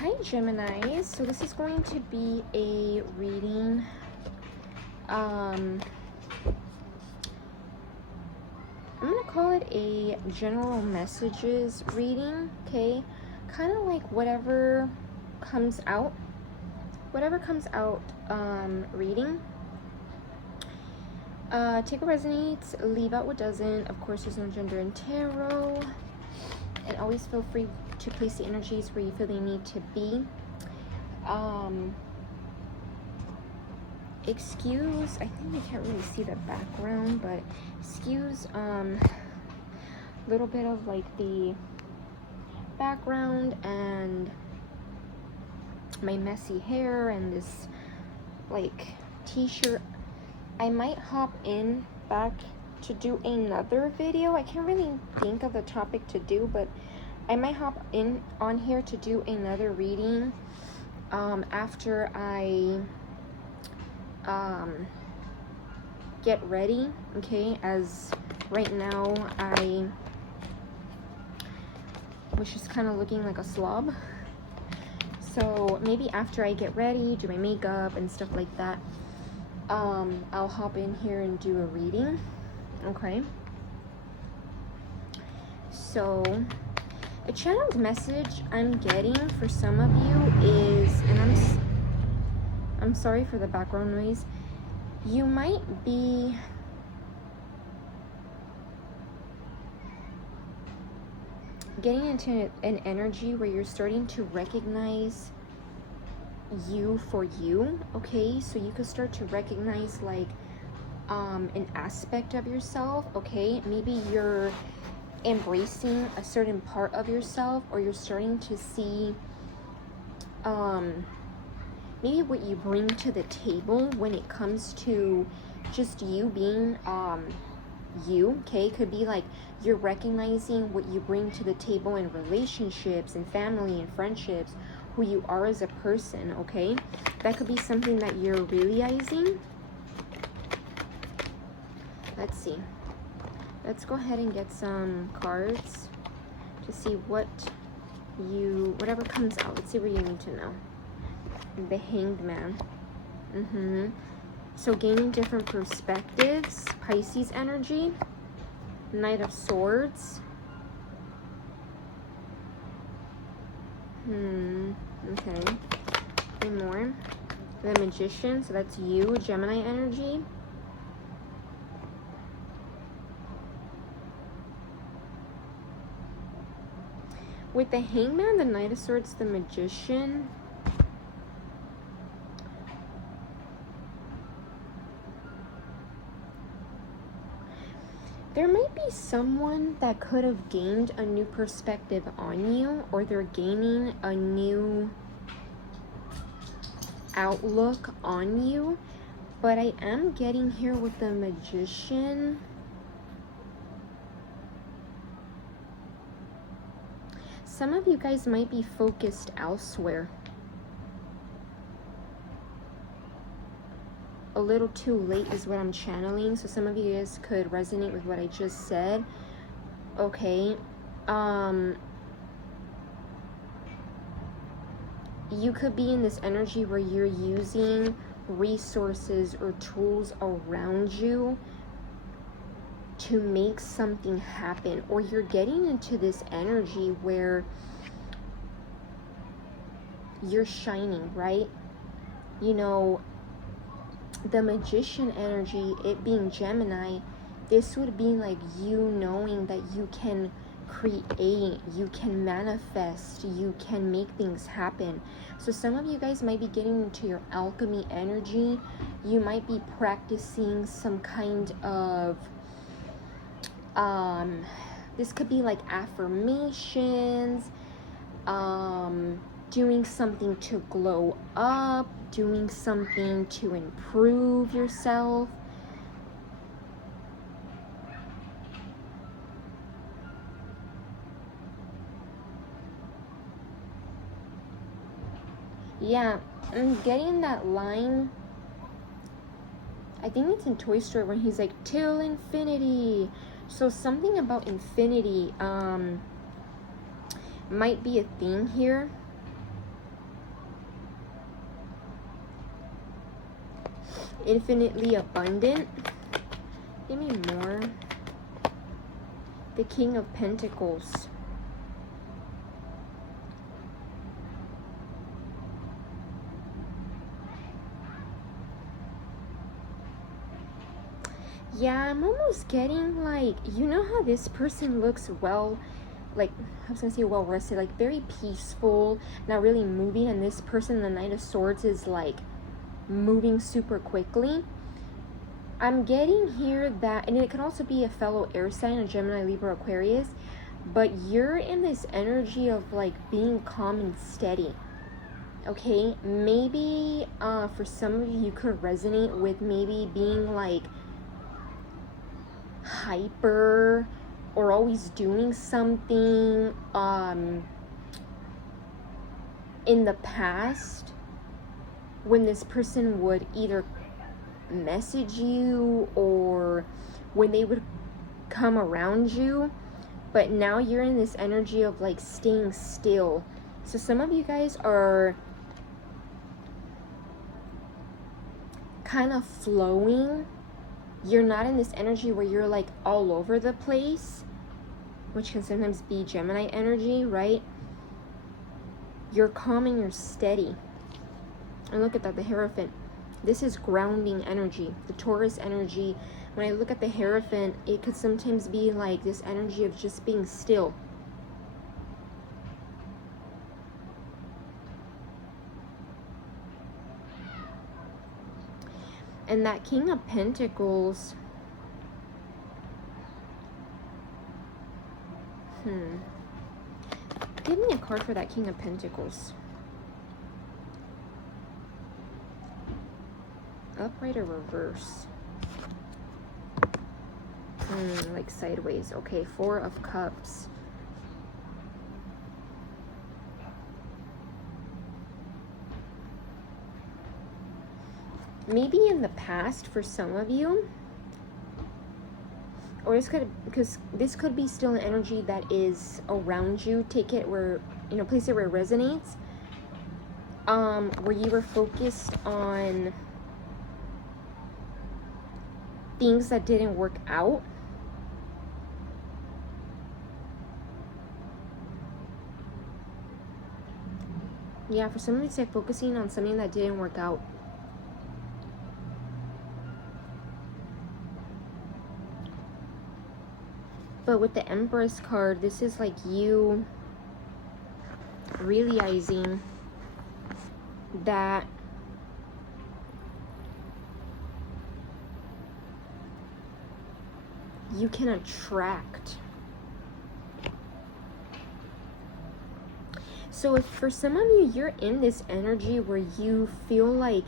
Hi Gemini, so this is going to be a reading. I'm gonna call it a general messages reading, okay? Kind of like whatever comes out reading. Take what resonates, leave out what doesn't. Of course, there's no gender in tarot. And always feel free to place the energies where you feel they need to be. Excuse, I think you can't really see the background, but excuse little bit of like the background and my messy hair and this like t-shirt. I might hop in back to do another video. I can't really think of the topic to do, but I might hop in on here to do another reading after I get ready, okay? As right now I was just kind of looking like a slob, so maybe after I get ready, do my makeup and stuff like that, I'll hop in here and do a reading, okay? So a channeled message I'm getting for some of you is, and I'm sorry for the background noise, you might be getting into an energy where you're starting to recognize you for you, okay? So you could start to recognize like an aspect of yourself, okay? Maybe you're embracing a certain part of yourself, or you're starting to see maybe what you bring to the table when it comes to just you being you, okay? Could be like you're recognizing what you bring to the table in relationships and family and friendships, who you are as a person, okay? That could be something that you're realizing. Let's see. Let's go ahead and get some cards to see whatever comes out. Let's see what you need to know. The Hanged Man. So gaining different perspectives. Pisces energy. Knight of Swords. Okay. One more. The Magician. So that's you, Gemini energy. With the Hangman, the Knight of Swords, the Magician, there might be someone that could have gained a new perspective on you, or they're gaining a new outlook on you. But I am getting here with the Magician, some of you guys might be focused elsewhere. A little too late is what I'm channeling. So some of you guys could resonate with what I just said. Okay. You could be in this energy where you're using resources or tools around you to make something happen, or you're getting into this energy where you're shining, right? You know, the Magician energy, it being Gemini, this would be like you knowing that you can create, you can manifest, you can make things happen. So some of you guys might be getting into your alchemy energy. You might be practicing some kind of this could be like affirmations, doing something to glow up, doing something to improve yourself. Yeah, I'm getting that line. I think it's in Toy Story when he's like, till infinity. So something about infinity might be a theme here. infinitely abundant. Give me more. The King of Pentacles. Yeah, I'm almost getting like, you know how this person looks well, like, I was gonna say well rested, like very peaceful, not really moving, and this person, the Knight of Swords, is like moving super quickly. I'm getting here that, and it can also be a fellow air sign, a Gemini, Libra, Aquarius, but you're in this energy of like being calm and steady. Okay, maybe for some of you could resonate with maybe being like hyper or always doing something in the past, when this person would either message you or when they would come around you, but now you're in this energy of like staying still. So some of you guys are kind of flowing. You're not in this energy where you're like all over the place, which can sometimes be Gemini energy, right? You're calm and you're steady. And look at that, the Hierophant. This is grounding energy, the Taurus energy. When I look at the Hierophant, it could sometimes be like this energy of just being still. And that King of Pentacles, give me a card for that King of Pentacles. Upright or reverse? Like sideways. Okay, Four of Cups. Maybe in the past for some of you, or this could, because this could be still an energy that is around you. Take it where, you know, place it where it resonates. Where you were focused on things that didn't work out. Yeah, for some of you, it's like focusing on something that didn't work out. But with the Empress card, this is like you realizing that you can attract. So if for some of you, you're in this energy where you feel like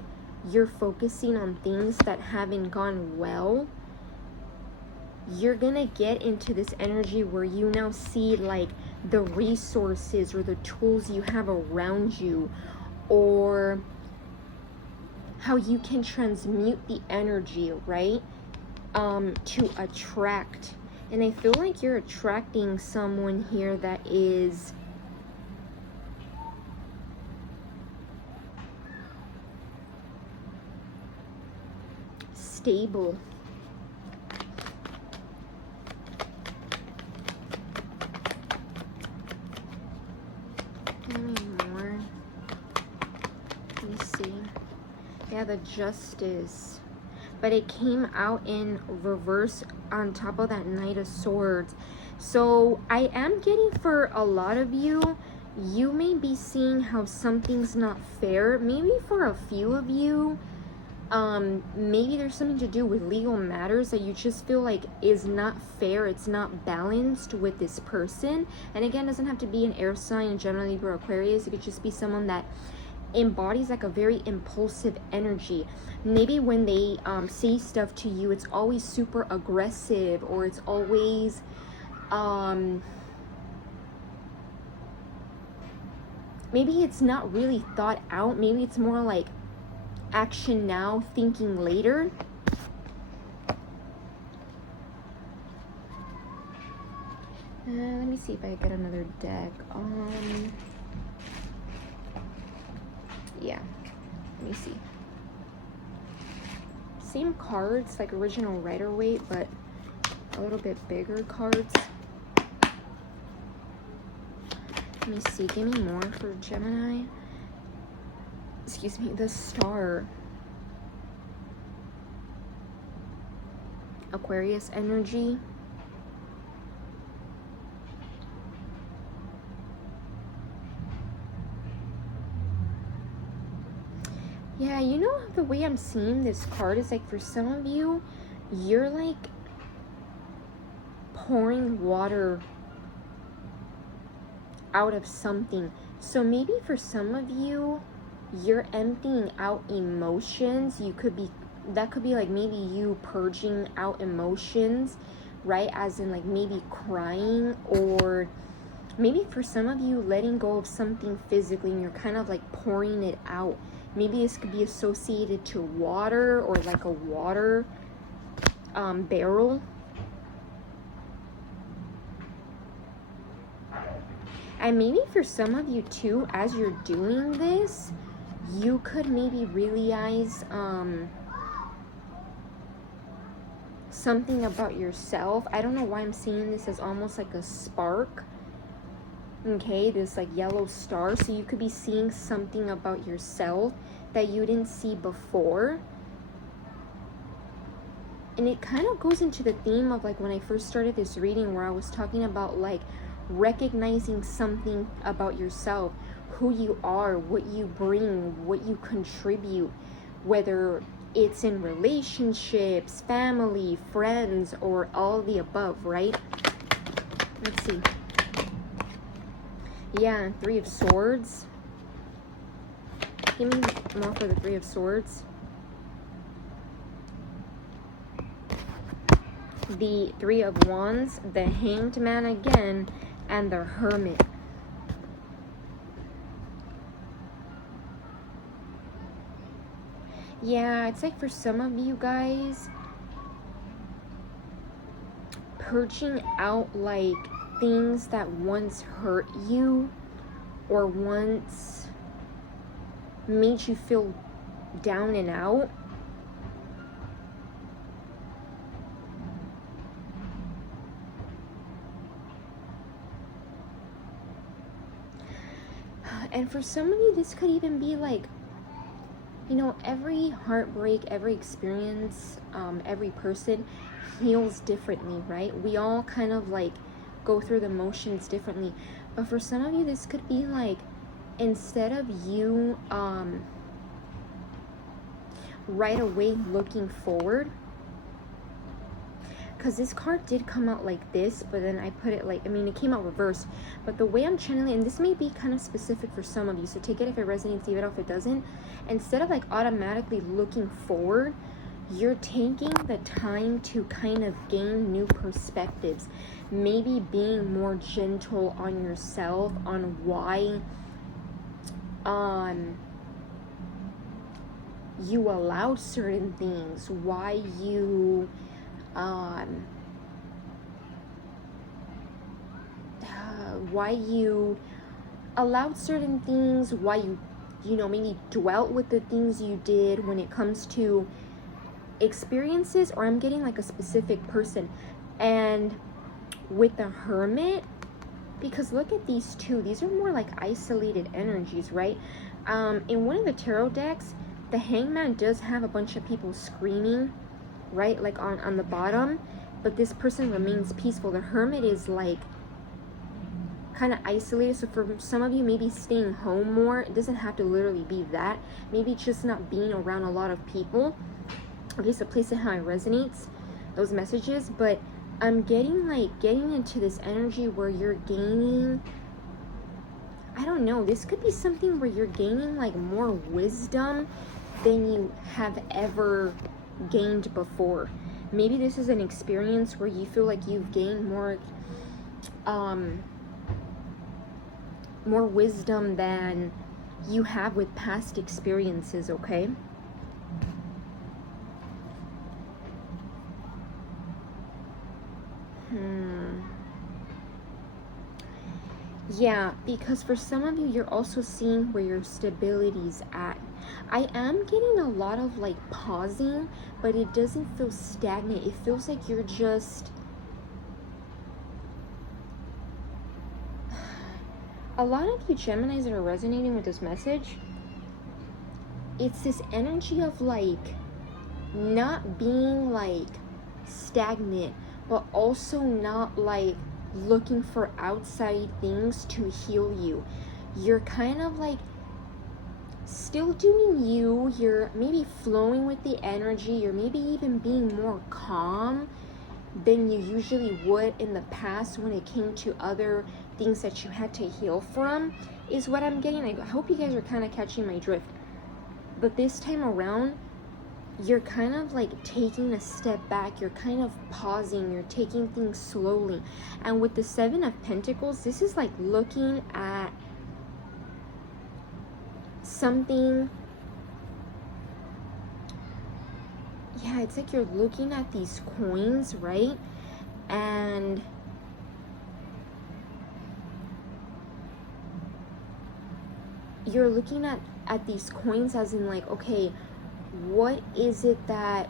you're focusing on things that haven't gone well, you're gonna get into this energy where you now see like the resources or the tools you have around you, or how you can transmute the energy, right? To attract. And I feel like you're attracting someone here that is stable. More. Let me see. Yeah, the Justice. But it came out in reverse on top of that Knight of Swords. So I am getting, for a lot of you, you may be seeing how something's not fair. Maybe for a few of you, maybe there's something to do with legal matters that you just feel like is not fair. It's not balanced with this person. And again, it doesn't have to be an air sign, Gemini, Libra, Aquarius. It could just be someone that embodies like a very impulsive energy. Maybe when they say stuff to you, it's always super aggressive, or it's always maybe it's not really thought out. Maybe it's more like action now, thinking later. Let me see if I get another deck. Yeah, let me see. same cards, like original Rider-Waite, but a little bit bigger cards. Let me see, give me more for Gemini. Excuse me, the Star. Aquarius energy. Yeah, you know, the way I'm seeing this card is like for some of you, you're like pouring water out of something. So maybe for some of you, you're emptying out emotions. You could be, that could be like maybe you purging out emotions, right? As in like maybe crying, or maybe for some of you letting go of something physically and you're kind of like pouring it out. Maybe this could be associated to water, or like a water barrel. And maybe for some of you too, as you're doing this, you could maybe realize something about yourself. I don't know why I'm seeing this as almost like a spark. Okay, this like yellow star. So you could be seeing something about yourself that you didn't see before. And it kind of goes into the theme of like when I first started this reading, where I was talking about like recognizing something about yourself, who you are, what you bring, what you contribute, whether it's in relationships, family, friends, or all the above, right? Let's see. Yeah, Three of Swords. Give me more for the Three of Swords. The Three of Wands, the Hanged Man again, and the Hermit. Yeah, it's like for some of you guys, purging out like things that once hurt you or once made you feel down and out. And for some of you, this could even be like, you know, every heartbreak, every experience, every person heals differently, right? We all kind of like go through the motions differently. But for some of you, this could be like, instead of you right away looking forward, because this card did come out like this, but then I put it like, I mean, it came out reversed. But the way I'm channeling, and this may be kind of specific for some of you, so take it if it resonates, leave it off if it doesn't. Instead of like automatically looking forward, you're taking the time to kind of gain new perspectives. Maybe being more gentle on yourself, on why you allowed certain things, why you allowed certain things, why you know, maybe dwelt with the things you did when it comes to experiences, or I'm getting like a specific person. And with the Hermit, because look at these two, these are more like isolated energies, right? In one of the tarot decks, the Hangman does have a bunch of people screaming, right, like on the bottom, but this person remains peaceful. The Hermit is like kind of isolated. So for some of you, maybe staying home more. It doesn't have to literally be that. Maybe just not being around a lot of people. Okay, so place it how it resonates, those messages. But I'm getting into this energy where you're gaining, I don't know, this could be something where you're gaining like more wisdom than you have ever gained before. Maybe this is an experience where you feel like you've gained more wisdom than you have with past experiences, okay? Yeah, because for some of you, you're also seeing where your stability's at. I am getting a lot of like pausing, but it doesn't feel stagnant. It feels like you're just... A lot of you Geminis that are resonating with this message, it's this energy of like not being like stagnant, but also not like looking for outside things to heal you. You're kind of like still doing you. You're maybe flowing with the energy. You're maybe even being more calm than you usually would in the past when it came to other things that you had to heal from, is what I'm getting. I hope you guys are kind of catching my drift. But this time around, you're kind of like taking a step back. You're kind of pausing. You're taking things slowly. And with the Seven of Pentacles, this is like looking at something. Yeah, it's like you're looking at these coins, right? And you're looking at these coins as in like, okay, what is it that,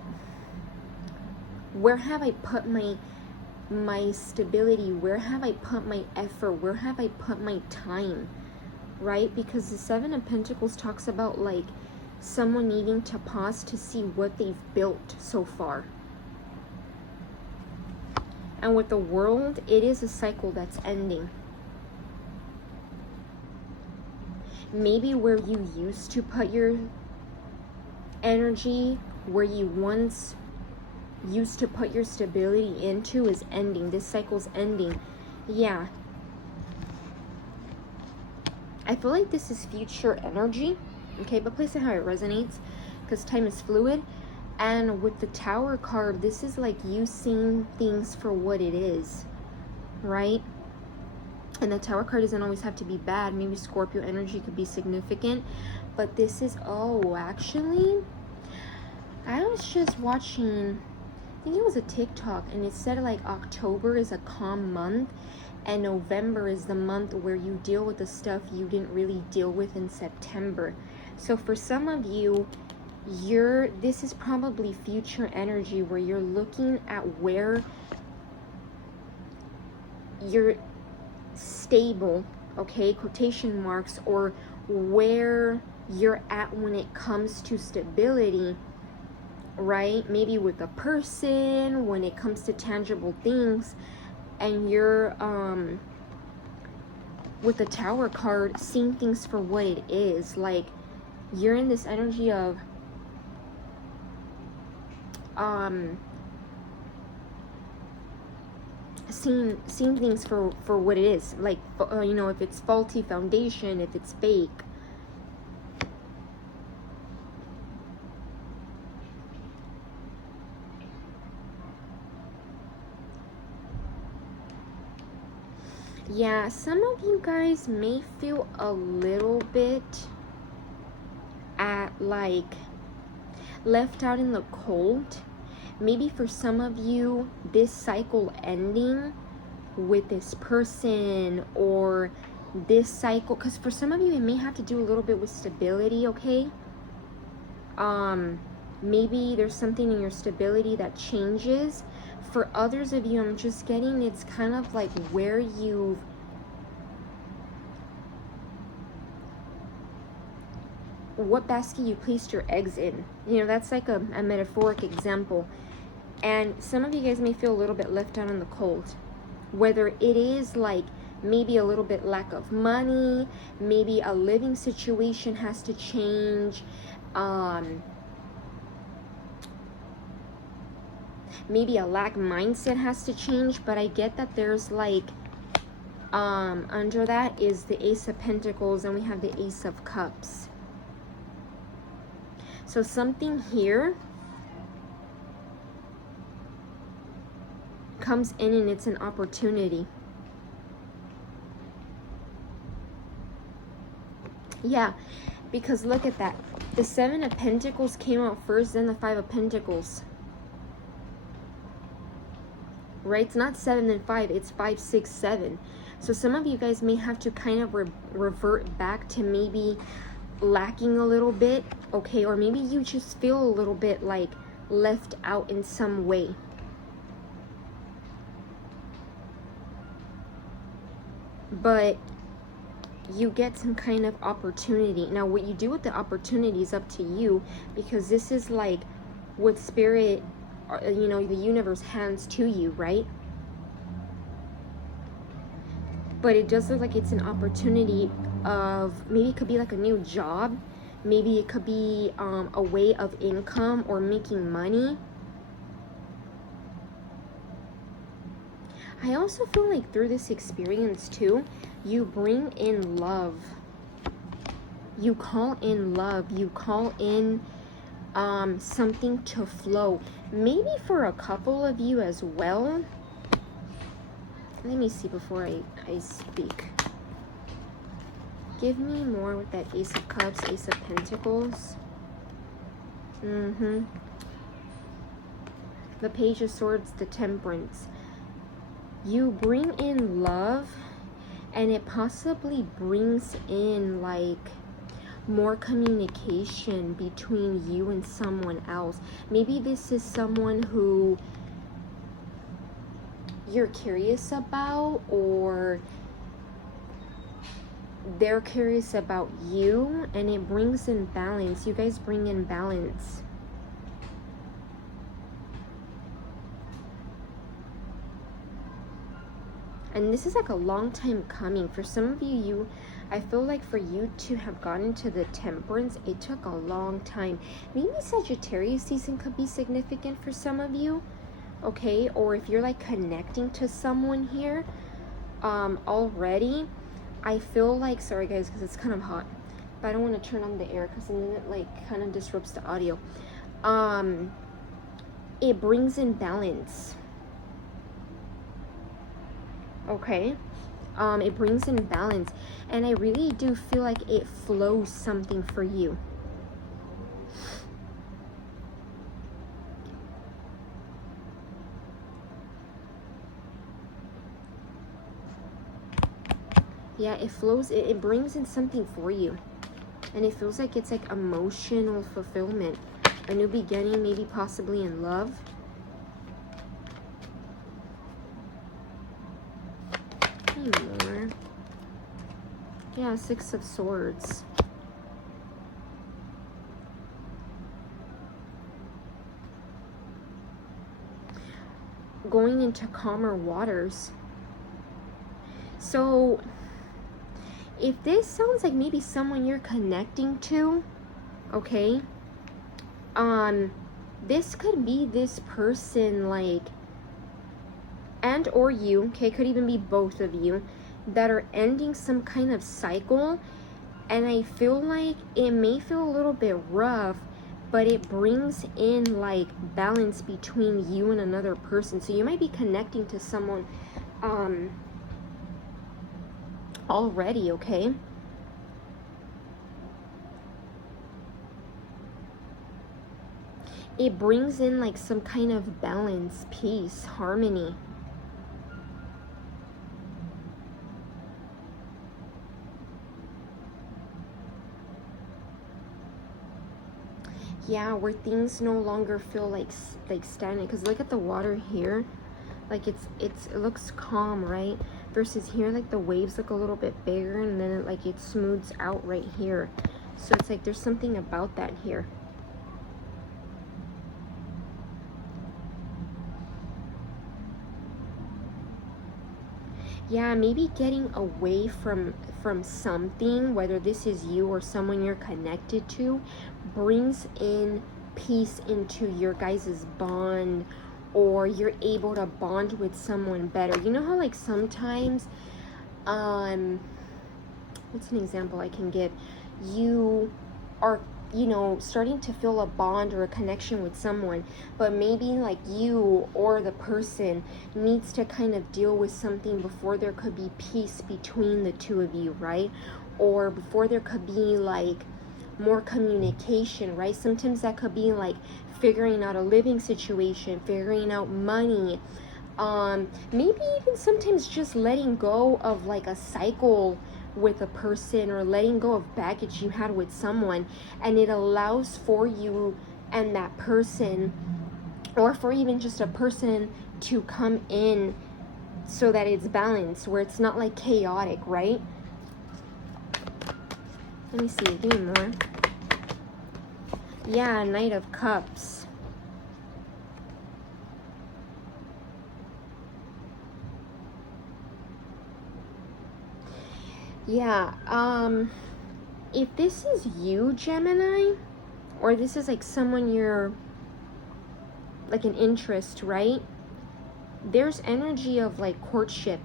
where have I put my stability? Where have I put my effort? Where have I put my time? Right? Because the Seven of Pentacles talks about like someone needing to pause to see what they've built so far. And with the World, it is a cycle that's ending. Maybe where you used to put your energy, where you once used to put your stability into, is ending. This cycle's ending. Yeah. I feel like this is future energy. Okay, but please see how it resonates, because time is fluid. And with the Tower card, this is like you seeing things for what it is, right? And the Tower card doesn't always have to be bad. Maybe Scorpio energy could be significant. But this is, oh, actually, I was just watching, I think it was a TikTok, and it said like October is a calm month, and November is the month where you deal with the stuff you didn't really deal with in September. So for some of you, this is probably future energy where you're looking at where you're stable, okay, quotation marks, or where you're at when it comes to stability, right? Maybe with a person, when it comes to tangible things, and you're with the Tower card, seeing things for what it is. Like you're in this energy of seeing things for what it is. Like you know, if it's faulty foundation, if it's fake. Yeah, some of you guys may feel a little bit at like left out in the cold. Maybe for some of you, this cycle ending with this person, or this cycle, because for some of you it may have to do a little bit with stability, okay? Maybe there's something in your stability that changes. For others of you, I'm just getting, it's kind of like where you've what basket you placed your eggs in. You know, that's like a metaphoric example. And some of you guys may feel a little bit left out in the cold. Whether it is like maybe a little bit lack of money, maybe a living situation has to change, maybe a lack mindset has to change. But I get that there's like under that is the Ace of Pentacles, and we have the Ace of Cups. So something here comes in, and it's an opportunity. Yeah, because look at that. The Seven of Pentacles came out first, then the Five of Pentacles. Right? It's not 7 and 5, it's 5, 6, 7. So some of you guys may have to kind of revert back to maybe lacking a little bit, okay? Or maybe you just feel a little bit like left out in some way. But you get some kind of opportunity. Now, what you do with the opportunity is up to you, because this is like what spirit, you know, the universe hands to you, right? But it does look like it's an opportunity of, maybe it could be like a new job. Maybe it could be a way of income or making money. I also feel like through this experience too, you bring in love. You call in love. You call in something to flow. Maybe for a couple of you as well. Let me see before I speak. Give me more with that Ace of Cups, Ace of Pentacles. The Page of Swords, the Temperance. You bring in love, and it possibly brings in like more communication between you and someone else. Maybe this is someone who you're curious about, or they're curious about you, and it brings in balance. You guys bring in balance. And this is like a long time coming. For some of you, I feel like for you to have gotten to the Temperance, it took a long time. Maybe Sagittarius season could be significant for some of you, okay? Or if you're like connecting to someone here already, I feel like, sorry guys, because it's kind of hot, but I don't want to turn on the air because then it like kind of disrupts the audio. It brings in balance. Okay, it brings in balance, and I really do feel like it flows something for you. Yeah, it flows, it brings in something for you, and it feels like it's like emotional fulfillment, a new beginning, maybe possibly in love. More. Yeah, Six of Swords. Going into calmer waters. So if this sounds like maybe someone you're connecting to, okay, this could be this person, like, and or you, okay, could even be both of you, that are ending some kind of cycle. And I feel like it may feel a little bit rough, but it brings in like balance between you and another person. So you might be connecting to someone already, okay? It brings in like some kind of balance, peace, harmony. Yeah, where things no longer feel like stagnant. Because look at the water here, like it looks calm, right? Versus here, like the waves look a little bit bigger, and then it smooths out right here. So it's like there's something about that here. Yeah, maybe getting away from something, whether this is you or someone you're connected to, brings in peace into your guys' bond, or you're able to bond with someone better. You know how like sometimes, what's an example I can give? You are, you know, starting to feel a bond or a connection with someone, but maybe like you or the person needs to kind of deal with something before there could be peace between the two of you, right? Or before there could be like more communication, right? Sometimes that could be like figuring out a living situation, figuring out money, maybe even sometimes just letting go of like a cycle, with a person, or letting go of baggage you had with someone, and it allows for you and that person, or for even just a person, to come in so that it's balanced, where it's not like chaotic, right? Let me see, give me more. Yeah, Knight of Cups. Yeah, if this is you, Gemini, or this is like someone you're, like an interest, right? There's energy of like courtship.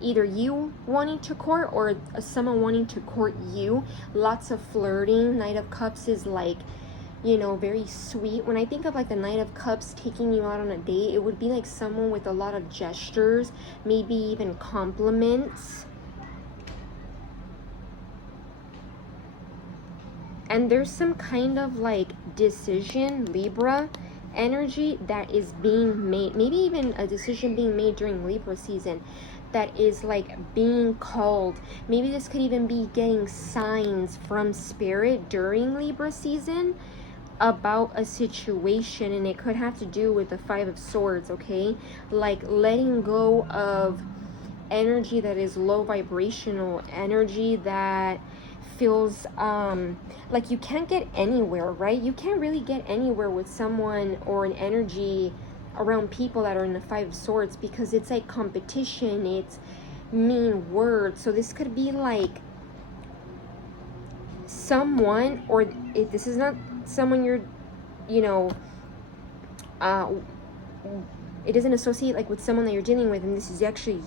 Either you wanting to court, or someone wanting to court you. Lots of flirting. Knight of Cups is like, you know, very sweet. When I think of like the Knight of Cups taking you out on a date, it would be like someone with a lot of gestures, maybe even compliments. And there's some kind of like decision, Libra energy, that is being made. Maybe even a decision being made during Libra season that is like being called. Maybe this could even be getting signs from spirit during Libra season about a situation, and it could have to do with the Five of Swords, okay? Like letting go of energy that is low vibrational, energy that feels like you can't get anywhere, right? You can't really get anywhere with someone or an energy around people that are in the Five of Swords, because it's like competition, it's mean words. So this could be like someone, or if this is not someone you're, you know, it doesn't associate like with someone that you're dealing with, and this is actually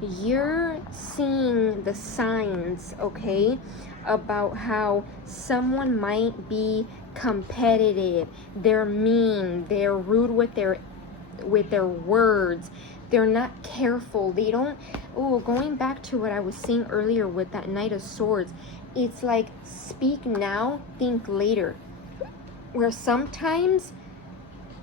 you're seeing the signs, okay, about how someone might be competitive, they're mean, they're rude with their words, they're not careful, they don't, oh, going back to what I was saying earlier with that Knight of Swords, it's like speak now, think later, where sometimes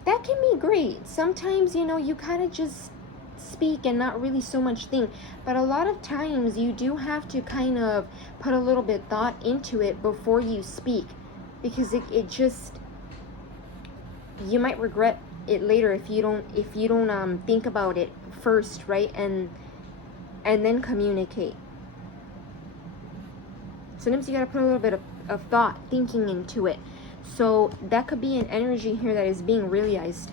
that can be great. Sometimes, you know, you kind of just speak and not really so much think. But a lot of times you do have to kind of put a little bit thought into it before you speak. Because it just, you might regret it later if you don't think about it first, right? And then communicate. Sometimes you got to put a little bit of thought, thinking into it. So that could be an energy here that is being realized.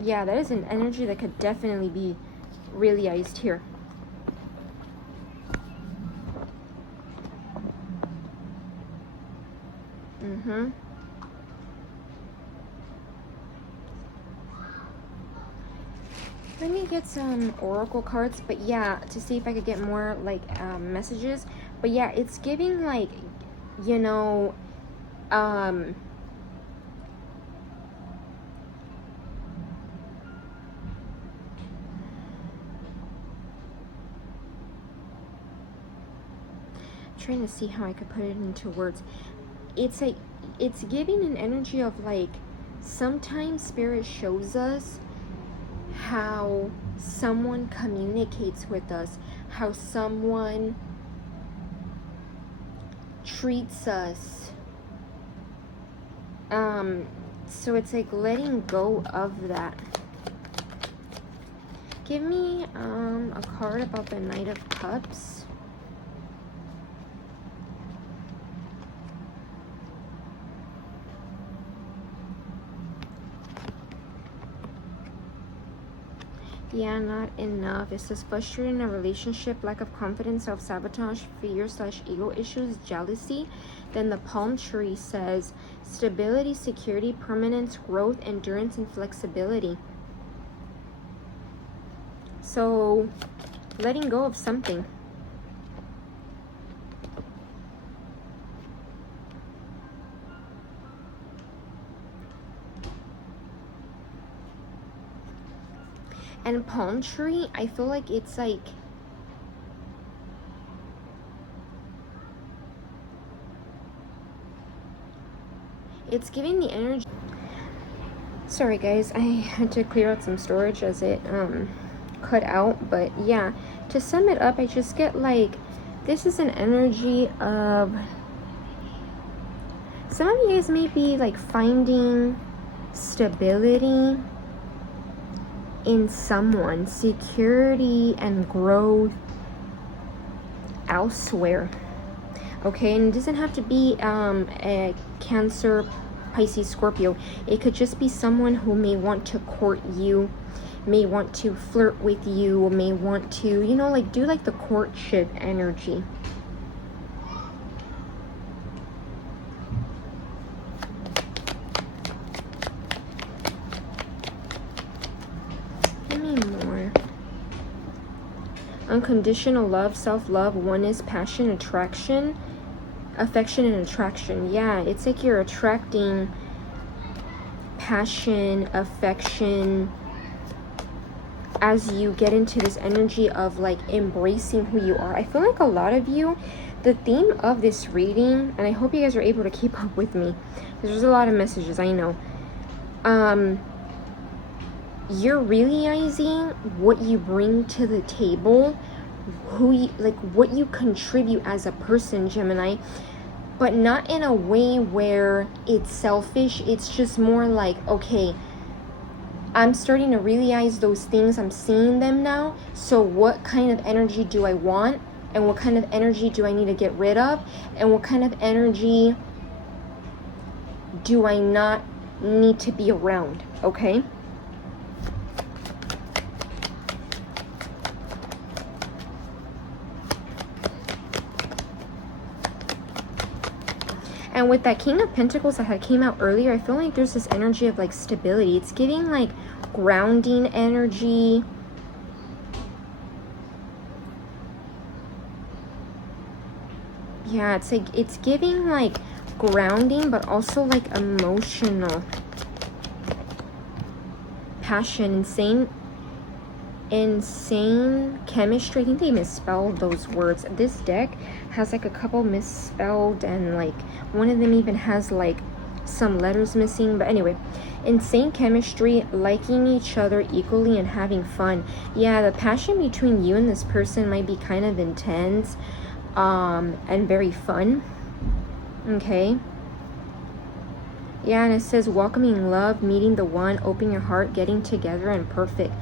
Yeah, that is an energy that could definitely be realized here. Let me get some oracle cards, but yeah, to see if I could get more like messages. But yeah, it's giving like, you know, trying to see how I could put it into words. It's like, it's giving an energy of like, sometimes spirit shows us how someone communicates with us, how someone treats us. So it's like letting go of that. Give me a card about the Knight of Cups. Yeah, not enough. It says frustrated in a relationship, lack of confidence, self-sabotage, fear/ego issues, jealousy. Then the palm tree says stability, security, permanence, growth, endurance, and flexibility. So letting go of something. And palm tree, I feel like it's like, it's giving the energy. Sorry guys, I had to clear out some storage as it cut out. But yeah, to sum it up, I just get like, this is an energy of, some of you guys may be like finding stability in someone, security and growth elsewhere. Okay, and it doesn't have to be a Cancer, Pisces, Scorpio. It could just be someone who may want to court you, may want to flirt with you, may want to, you know, like do like the courtship energy. Give me more. Unconditional love, self-love, oneness, passion, attraction, affection, and attraction. Yeah, it's like you're attracting passion, affection, as you get into this energy of like embracing who you are. I feel like a lot of you, the theme of this reading, and I hope you guys are able to keep up with me, because there's a lot of messages, I know. You're realizing what you bring to the table, who you, like what you contribute as a person, Gemini, but not in a way where it's selfish. It's just more like, okay, I'm starting to realize those things, I'm seeing them now, so what kind of energy do I want, and what kind of energy do I need to get rid of, and what kind of energy do I not need to be around, okay? And with that King of Pentacles that had came out earlier, I feel like there's this energy of like stability. It's giving like grounding energy. Yeah, it's like, it's giving like grounding, but also like emotional passion, insane chemistry. I think they misspelled those words. This deck has like a couple misspelled, and like one of them even has like some letters missing. But anyway, insane chemistry, liking each other equally, and having fun. Yeah, the passion between you and this person might be kind of intense and very fun. Okay. Yeah, and it says welcoming love, meeting the one, open your heart, getting together, and perfect.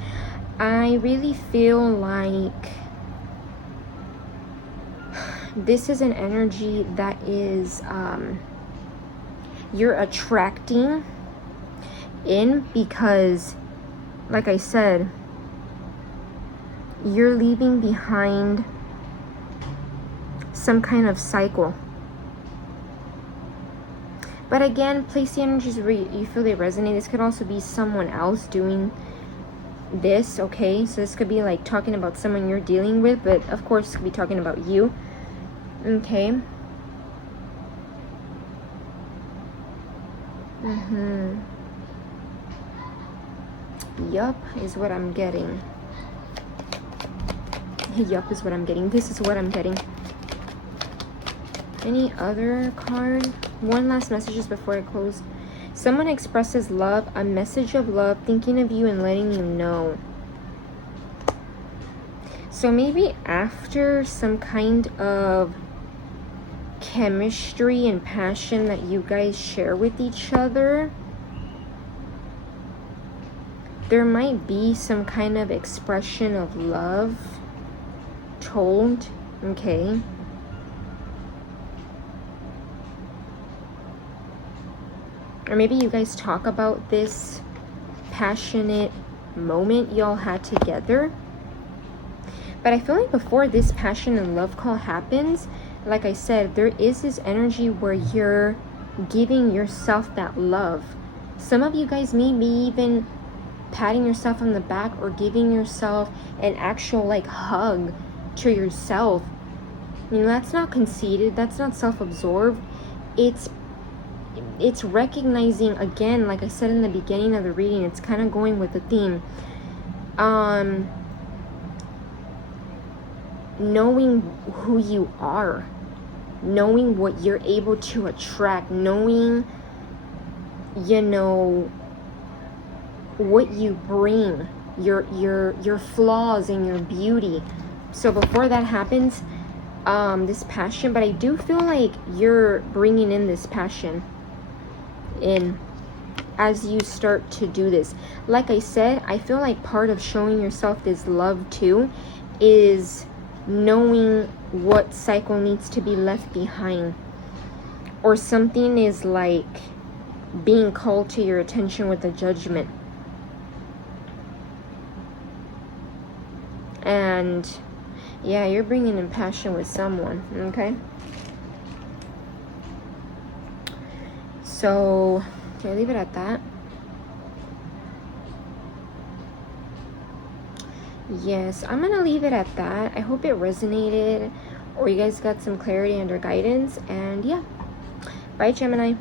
I really feel like this is an energy that is you're attracting in, because like I said, you're leaving behind some kind of cycle. But again, place the energies where you feel they resonate. This could also be someone else doing this, okay? So this could be like talking about someone you're dealing with, but of course it could be talking about you, okay? Yup is what I'm getting. Yup is what I'm getting. This is what I'm getting. Any other card? One last message just before I close. Someone expresses love, a message of love, thinking of you and letting you know. So maybe after some kind of chemistry and passion that you guys share with each other, there might be some kind of expression of love told, okay? Or maybe you guys talk about this passionate moment y'all had together. But I feel like before this passion and love call happens, like I said, there is this energy where you're giving yourself that love. Some of you guys may be even patting yourself on the back or giving yourself an actual like hug to yourself. You know, that's not conceited, that's not self-absorbed. It's recognizing, again, like I said in the beginning of the reading, it's kind of going with the theme. Knowing who you are, knowing what you're able to attract, knowing, you know, what you bring, your flaws and your beauty. So before that happens, this passion, but I do feel like you're bringing in this passion in as you start to do this. Like I said, I feel like part of showing yourself this love too is knowing what cycle needs to be left behind, or something is like being called to your attention with a judgment. And yeah, you're bringing in passion with someone, okay? So can I leave it at that? Yes, I'm gonna leave it at that. I hope it resonated, or you guys got some clarity under guidance. And yeah, bye, Gemini.